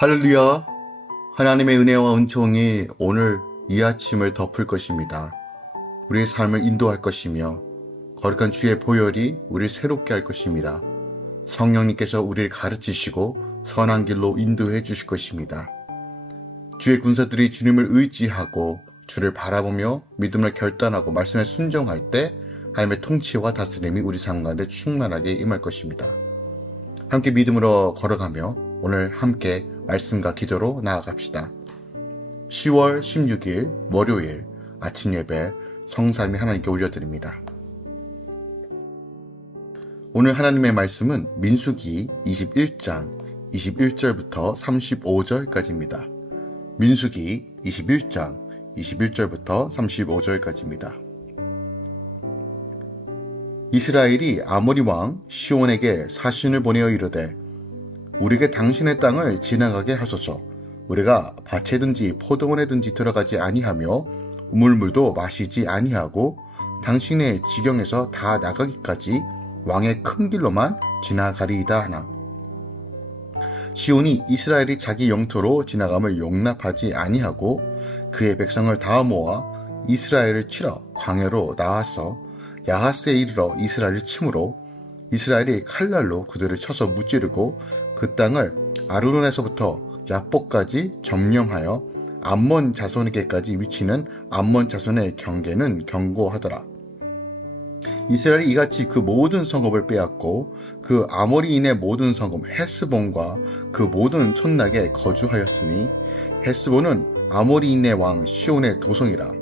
할렐루야! 하나님의 은혜와 은총이 오늘 이 아침을 덮을 것입니다. 우리의 삶을 인도할 것이며 거룩한 주의 보혈이 우리를 새롭게 할 것입니다. 성령님께서 우리를 가르치시고 선한 길로 인도해 주실 것입니다. 주의 군사들이 주님을 의지하고 주를 바라보며 믿음을 결단하고 말씀에 순종할 때 하나님의 통치와 다스림이 우리 삶 가운데 충만하게 임할 것입니다. 함께 믿음으로 걸어가며 오늘 함께 말씀과 기도로 나아갑시다. 10월 16일 월요일 아침 예배 성삼위 하나님께 올려드립니다. 오늘 하나님의 말씀은 민수기 21장 21절부터 35절까지입니다. 민수기 21장 21절부터 35절까지입니다. 이스라엘이 아모리 왕 시온에게 사신을 보내어 이르되 우리에게 당신의 땅을 지나가게 하소서. 우리가 밭에든지 포도원에든지 들어가지 아니하며 우물물도 마시지 아니하고 당신의 지경에서 다 나가기까지 왕의 큰 길로만 지나가리이다 하나. 시온이 이스라엘이 자기 영토로 지나감을 용납하지 아니하고 그의 백성을 다 모아 이스라엘을 치러 광야로 나와서 야하스에 이르러 이스라엘을 치므로 이스라엘이 칼날로 그들을 쳐서 무찌르고 그 땅을 아르논에서부터 야복까지 점령하여 암몬 자손에게까지 미치는 암몬 자손의 경계는 견고하더라. 이스라엘이 이같이 그 모든 성읍을 빼앗고 그 아모리인의 모든 성읍 헤스본과 그 모든 촌락에 거주하였으니 헤스본은 아모리인의 왕 시온의 도성이라.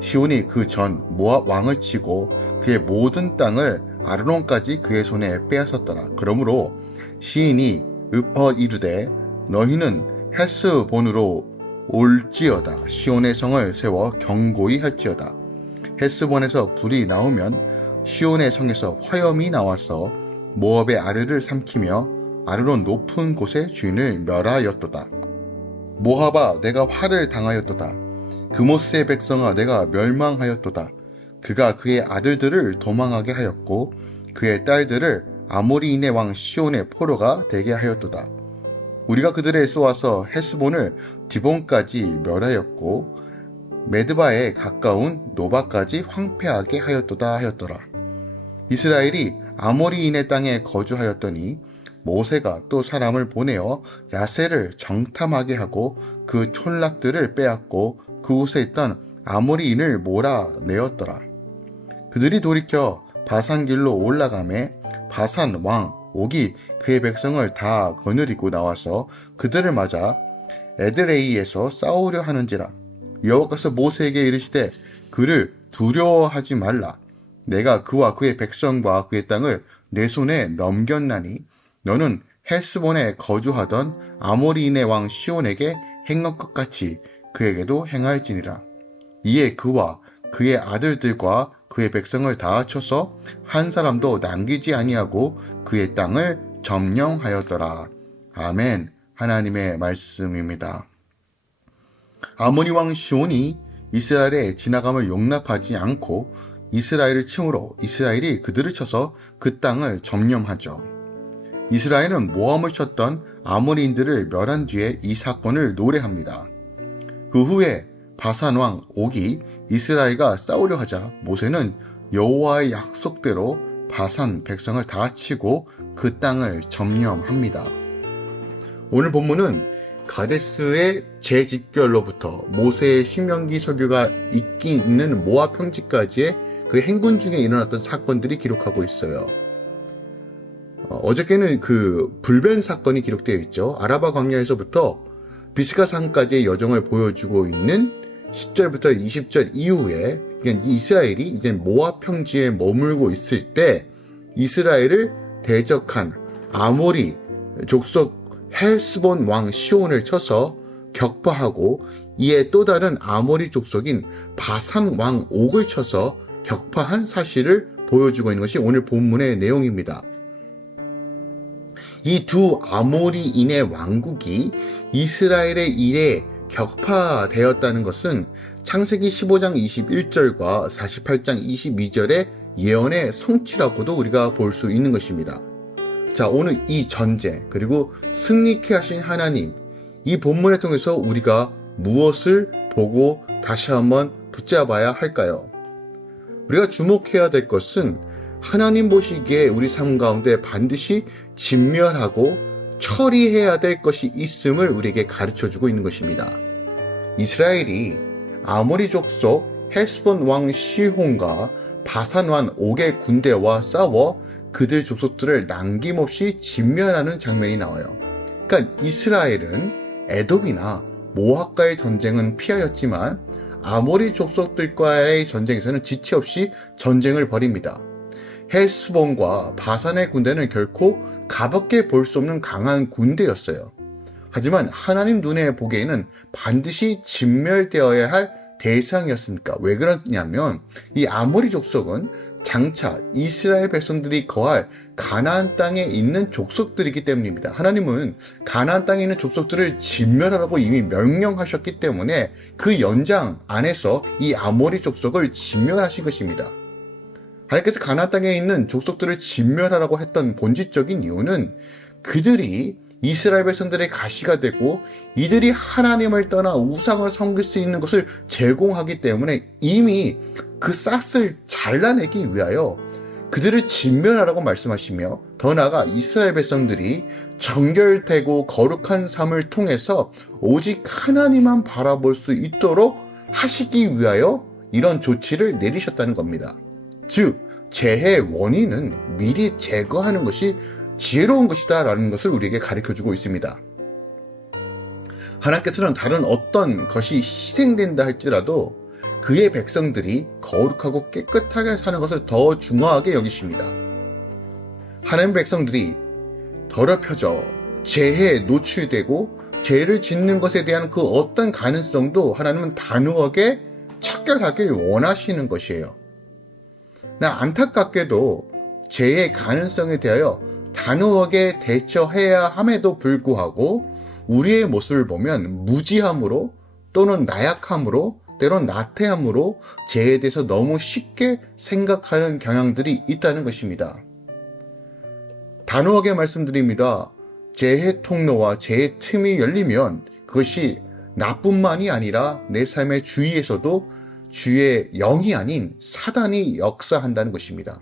시온이 그 전 모압 왕을 치고 그의 모든 땅을 아르논까지 그의 손에 빼앗았더라. 그러므로 시인이 읊어 이르되 너희는 헤스본으로 올지어다. 시온의 성을 세워 견고히 할지어다. 헤스본에서 불이 나오면 시온의 성에서 화염이 나와서 모압의 아르를 삼키며 아르논 높은 곳의 주인을 멸하였도다. 모압아 내가 화를 당하였도다. 그모스의 백성아 내가 멸망하였도다. 그가 그의 아들들을 도망하게 하였고 그의 딸들을 아모리인의 왕 시온의 포로가 되게 하였도다. 우리가 그들에 쏘아서 헤스본을 디본까지 멸하였고 메드바에 가까운 노바까지 황폐하게 하였도다 하였더라. 이스라엘이 아모리인의 땅에 거주하였더니 모세가 또 사람을 보내어 야세를 정탐하게 하고 그 촌락들을 빼앗고 그곳에 있던 아모리인을 몰아내었더라. 그들이 돌이켜 바산길로 올라가매 바산 왕 옥이 그의 백성을 다 거느리고 나와서 그들을 맞아 에드레이에서 싸우려 하는지라. 여호와께서 모세에게 이르시되 그를 두려워하지 말라. 내가 그와 그의 백성과 그의 땅을 내 손에 넘겼나니 너는 헤스본에 거주하던 아모리인의 왕 시온에게 행한 것 같이 그에게도 행할지니라. 이에 그와 그의 아들들과 그의 백성을 다 쳐서 한 사람도 남기지 아니하고 그의 땅을 점령하였더라. 아멘. 하나님의 말씀입니다. 아모리 왕 시온이 이스라엘의 지나감을 용납하지 않고 이스라엘을 치므로 이스라엘이 그들을 쳐서 그 땅을 점령하죠. 이스라엘은 모함을 쳤던 아모리인들을 멸한 뒤에 이 사건을 노래합니다. 그 후에 바산 왕 옥이 이스라엘과 싸우려 하자 모세는 여호와의 약속대로 바산 백성을 다 치고 그 땅을 점령합니다. 오늘 본문은 가데스의 재집결로부터 모세의 신명기 설교가 있는 모압 평지까지의 그 행군 중에 일어났던 사건들이 기록하고 있어요. 어저께는 그 불변 사건이 기록되어 있죠. 아라바 광야에서부터 비스가산까지의 여정을 보여주고 있는 10절부터 20절 이후에 이스라엘이 이제 모압 평지에 머물고 있을 때 이스라엘을 대적한 아모리 족속 헤스본 왕 시온을 쳐서 격파하고 이에 또 다른 아모리 족속인 바산 왕 옥을 쳐서 격파한 사실을 보여주고 있는 것이 오늘 본문의 내용입니다. 이 두 아모리인의 왕국이 이스라엘의 일에 격파되었다는 것은 창세기 15장 21절과 48장 22절의 예언의 성취라고도 우리가 볼 수 있는 것입니다. 자, 오늘 이 전쟁 그리고 승리케 하신 하나님, 이 본문을 통해서 우리가 무엇을 보고 다시 한번 붙잡아야 할까요? 우리가 주목해야 될 것은 하나님 보시기에 우리 삶 가운데 반드시 진멸하고 처리해야 될 것이 있음을 우리에게 가르쳐주고 있는 것입니다. 이스라엘이 아모리 족속 헤스본 왕 시혼과 바산 왕 옥의 군대와 싸워 그들 족속들을 남김없이 진멸하는 장면이 나와요. 그러니까 이스라엘은 에돔이나 모압과의 전쟁은 피하였지만 아모리 족속들과의 전쟁에서는 지체 없이 전쟁을 벌입니다. 헤스본과 바산의 군대는 결코 가볍게 볼 수 없는 강한 군대였어요. 하지만 하나님 눈에 보기에는 반드시 진멸되어야 할 대상이었습니까? 왜 그러냐면 이 아모리 족속은 장차 이스라엘 백성들이 거할 가나안 땅에 있는 족속들이기 때문입니다. 하나님은 가나안 땅에 있는 족속들을 진멸하라고 이미 명령하셨기 때문에 그 연장 안에서 이 아모리 족속을 진멸하신 것입니다. 하나님께서 가나안 땅에 있는 족속들을 진멸하라고 했던 본질적인 이유는 그들이 이스라엘 백성들의 가시가 되고 이들이 하나님을 떠나 우상을 섬길 수 있는 것을 제공하기 때문에 이미 그 싹을 잘라내기 위하여 그들을 진멸하라고 말씀하시며, 더 나아가 이스라엘 백성들이 정결되고 거룩한 삶을 통해서 오직 하나님만 바라볼 수 있도록 하시기 위하여 이런 조치를 내리셨다는 겁니다. 즉, 재해의 원인은 미리 제거하는 것이 지혜로운 것이다 라는 것을 우리에게 가르쳐주고 있습니다. 하나님께서는 다른 어떤 것이 희생된다 할지라도 그의 백성들이 거룩하고 깨끗하게 사는 것을 더 중요하게 여기십니다. 하나님 백성들이 더럽혀져 재해에 노출되고 죄를 짓는 것에 대한 그 어떤 가능성도 하나님은 단호하게 척결하길 원하시는 것이에요. 안타깝게도 죄의 가능성에 대하여 단호하게 대처해야 함에도 불구하고 우리의 모습을 보면 무지함으로 또는 나약함으로 때론 나태함으로 죄에 대해서 너무 쉽게 생각하는 경향들이 있다는 것입니다. 단호하게 말씀드립니다. 죄의 통로와 죄의 틈이 열리면 그것이 나뿐만이 아니라 내 삶의 주위에서도 주의 영이 아닌 사단이 역사한다는 것입니다.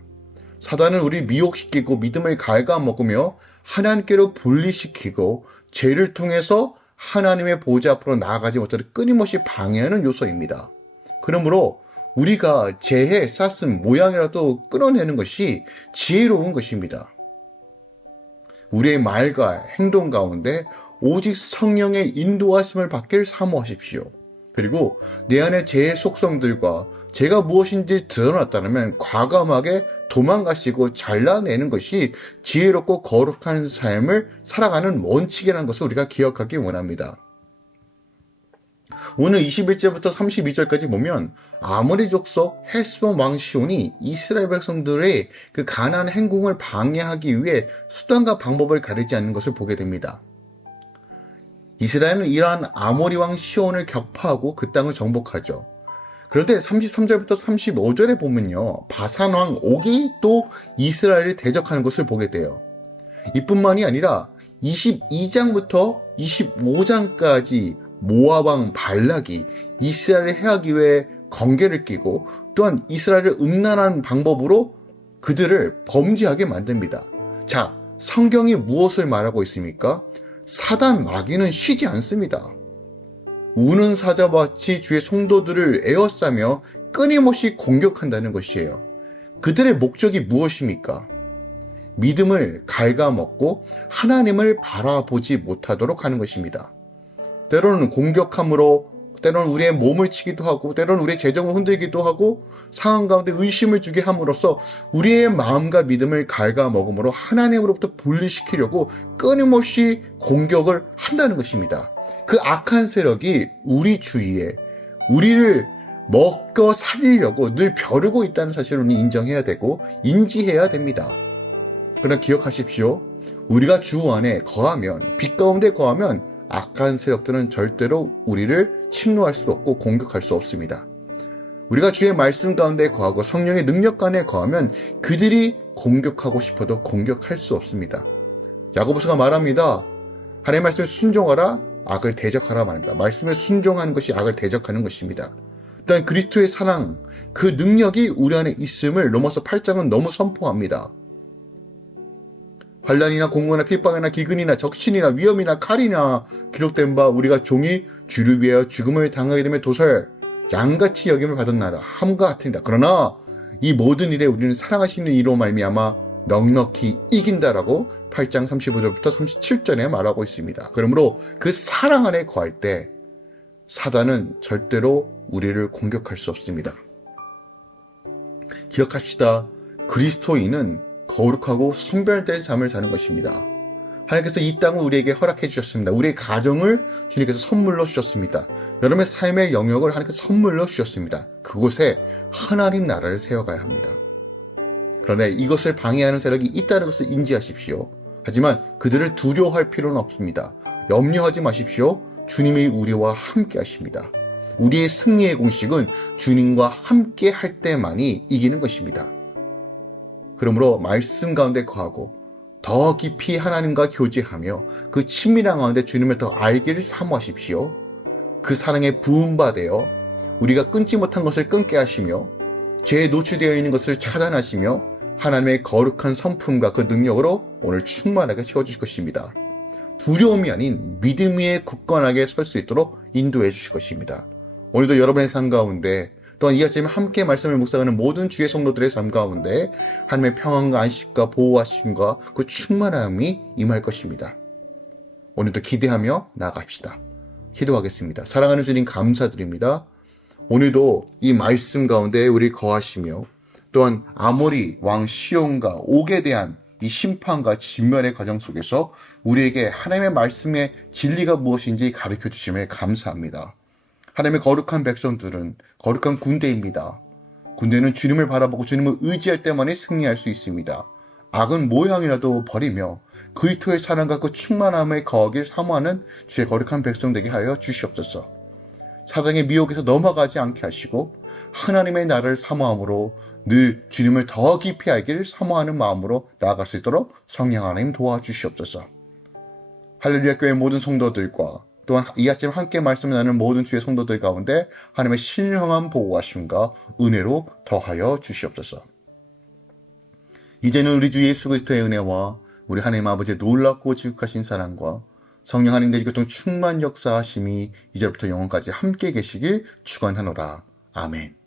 사단은 우리를 미혹시키고 믿음을 갉아먹으며 하나님께로 분리시키고 죄를 통해서 하나님의 보좌 앞으로 나아가지 못하도록 끊임없이 방해하는 요소입니다. 그러므로 우리가 죄에 쌌은 모양이라도 끊어내는 것이 지혜로운 것입니다. 우리의 말과 행동 가운데 오직 성령의 인도하심을 받길 사모하십시오. 그리고 내 안의 죄의 속성들과 죄가 무엇인지 드러났다면 과감하게 도망가시고 잘라내는 것이 지혜롭고 거룩한 삶을 살아가는 원칙이라는 것을 우리가 기억하기 원합니다. 오늘 21절부터 32절까지 보면 아모리 족속 헤스본 왕 시온이 이스라엘 백성들의 그 가나안 행궁을 방해하기 위해 수단과 방법을 가리지 않는 것을 보게 됩니다. 이스라엘은 이러한 아모리 왕 시온을 격파하고 그 땅을 정복하죠. 그런데 33절부터 35절에 보면요, 바산 왕 옥이 또 이스라엘을 대적하는 것을 보게 돼요. 이뿐만이 아니라 22장부터 25장까지 모압 왕 발락이 이스라엘을 해하기 위해 건개를 끼고 또한 이스라엘을 음란한 방법으로 그들을 범죄하게 만듭니다. 자, 성경이 무엇을 말하고 있습니까? 사단 마귀는 쉬지 않습니다. 우는 사자같이 주의 성도들을 에워싸며 끊임없이 공격한다는 것이에요. 그들의 목적이 무엇입니까? 믿음을 갉아먹고 하나님을 바라보지 못하도록 하는 것입니다. 때로는 공격함으로, 때로는 우리의 몸을 치기도 하고, 때로는 우리의 재정을 흔들기도 하고, 상황 가운데 의심을 주게 함으로써 우리의 마음과 믿음을 갉아먹음으로 하나님으로부터 분리시키려고 끊임없이 공격을 한다는 것입니다. 그 악한 세력이 우리 주위에 우리를 먹고 살리려고 늘 벼르고 있다는 사실을 우리는 인정해야 되고 인지해야 됩니다. 그러나 기억하십시오. 우리가 주 안에 거하면, 빛 가운데 거하면 악한 세력들은 절대로 우리를 침노할 수 없고 공격할 수 없습니다. 우리가 주의 말씀 가운데 거하고 성령의 능력 가운데 거하면 그들이 공격하고 싶어도 공격할 수 없습니다. 야고보서가 말합니다. 하나님의 말씀에 순종하라. 악을 대적하라 말입니다. 말씀에 순종하는 것이 악을 대적하는 것입니다. 일단 그리스도의 사랑, 그 능력이 우리 안에 있음을 로마서 8장은 너무 선포합니다. 환난이나 공고나 핍박이나 기근이나 적신이나 위험이나 칼이나 기록된 바 우리가 종이 주를 위하여 죽음을 당하게 되면 도살 양같이 여김을 받은 나라 함과 같으니라. 그러나 이 모든 일에 우리는 사랑하시는 이로 말미암아 넉넉히 이긴다라고 8장 35절부터 37절에 말하고 있습니다. 그러므로 그 사랑 안에 거할 때 사단은 절대로 우리를 공격할 수 없습니다. 기억합시다. 그리스도인은 거룩하고 성별된 삶을 사는 것입니다. 하나님께서 이 땅을 우리에게 허락해 주셨습니다. 우리의 가정을 주님께서 선물로 주셨습니다. 여러분의 삶의 영역을 하나님께서 선물로 주셨습니다. 그곳에 하나님 나라를 세워가야 합니다. 그런데 이것을 방해하는 세력이 있다는 것을 인지하십시오. 하지만 그들을 두려워할 필요는 없습니다. 염려하지 마십시오. 주님이 우리와 함께 하십니다. 우리의 승리의 공식은 주님과 함께 할 때만이 이기는 것입니다. 그러므로 말씀 가운데 거하고 더 깊이 하나님과 교제하며 그 친밀한 가운데 주님을 더 알기를 사모하십시오. 그 사랑에 부음받아 우리가 끊지 못한 것을 끊게 하시며 죄에 노출되어 있는 것을 차단하시며 하나님의 거룩한 성품과 그 능력으로 오늘 충만하게 채워주실 것입니다. 두려움이 아닌 믿음 위에 굳건하게 설 수 있도록 인도해 주실 것입니다. 오늘도 여러분의 삶 가운데 또한 이 아침에 함께 말씀을 묵상하는 모든 주의 성도들의 삶 가운데 하나님의 평안과 안식과 보호하심과 그 충만함이 임할 것입니다. 오늘도 기대하며 나아갑시다. 기도하겠습니다. 사랑하는 주님 감사드립니다. 오늘도 이 말씀 가운데 우리 거하시며 또한 아모리 왕 시온과 옥에 대한 이 심판과 진멸의 과정 속에서 우리에게 하나님의 말씀의 진리가 무엇인지 가르쳐 주심에 감사합니다. 하나님의 거룩한 백성들은 거룩한 군대입니다. 군대는 주님을 바라보고 주님을 의지할 때만이 승리할 수 있습니다. 악은 모양이라도 버리며 그리스도의 사랑과 그 충만함에 거하길 사모하는 주의 거룩한 백성 되게 하여 주시옵소서. 사단의 미혹에서 넘어가지 않게 하시고 하나님의 나라를 사모함으로 늘 주님을 더 깊이 알기를 사모하는 마음으로 나아갈 수 있도록 성령 하나님 도와주시옵소서. 할렐루야 교회 모든 성도들과 또한 이 아침 함께 말씀을 나누는 모든 주의 성도들 가운데 하나님의 신령한 보호하심과 은혜로 더하여 주시옵소서. 이제는 우리 주 예수 그리스도의 은혜와 우리 하나님 아버지의 놀랍고 지극하신 사랑과 성령 하나님의 교통 충만 역사하심이 이제부터 영원까지 함께 계시길 축원하노라. 아멘.